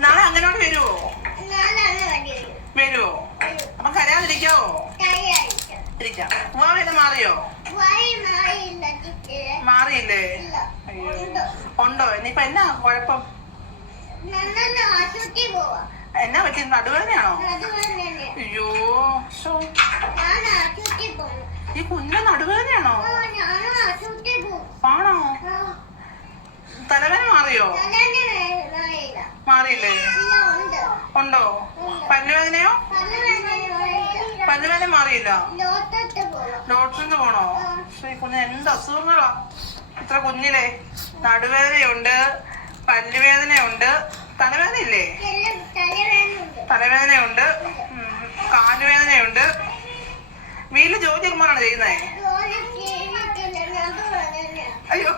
നാളെ അങ്ങനോട്ട് വരുവോ വരുമോ വണ്ടി വരും. വരുവോ അപ്പൊ കരാതിരിക്കോ ഇരിക്കാം. മാറിയോ? മാറിയില്ല? അയ്യോ. ഉണ്ട്? ഇനിയിപ്പൊ എന്നാ കുഴപ്പം? എന്നാ പറ്റി? നടുവേദനയാണോ? അയ്യോ. ഈ കുഞ്ഞ നടുവേദനയാണോ? ആണോ? തലവേദന മാറിയോ? മാറിയില്ല ഉണ്ട്? പല്ലുവേദനയോ പല്ലുവേദന മാറിയില്ല? ഡോക്ടറിന് പോണോ? ഈ കുഞ്ഞിന് എന്ത് അസുഖങ്ങളാ? ഇത്ര കുഞ്ഞിലെ നടുവേദനയുണ്ട് പല്ലുവേദനയുണ്ട്. തലവേദന ഇല്ലേ തലവേദനയുണ്ട് കാലുവേദനയുണ്ട്. വീട്ടിൽ ജോലിയൊക്കെ മാറാണ് ചെയ്യുന്നേ? അയ്യോ.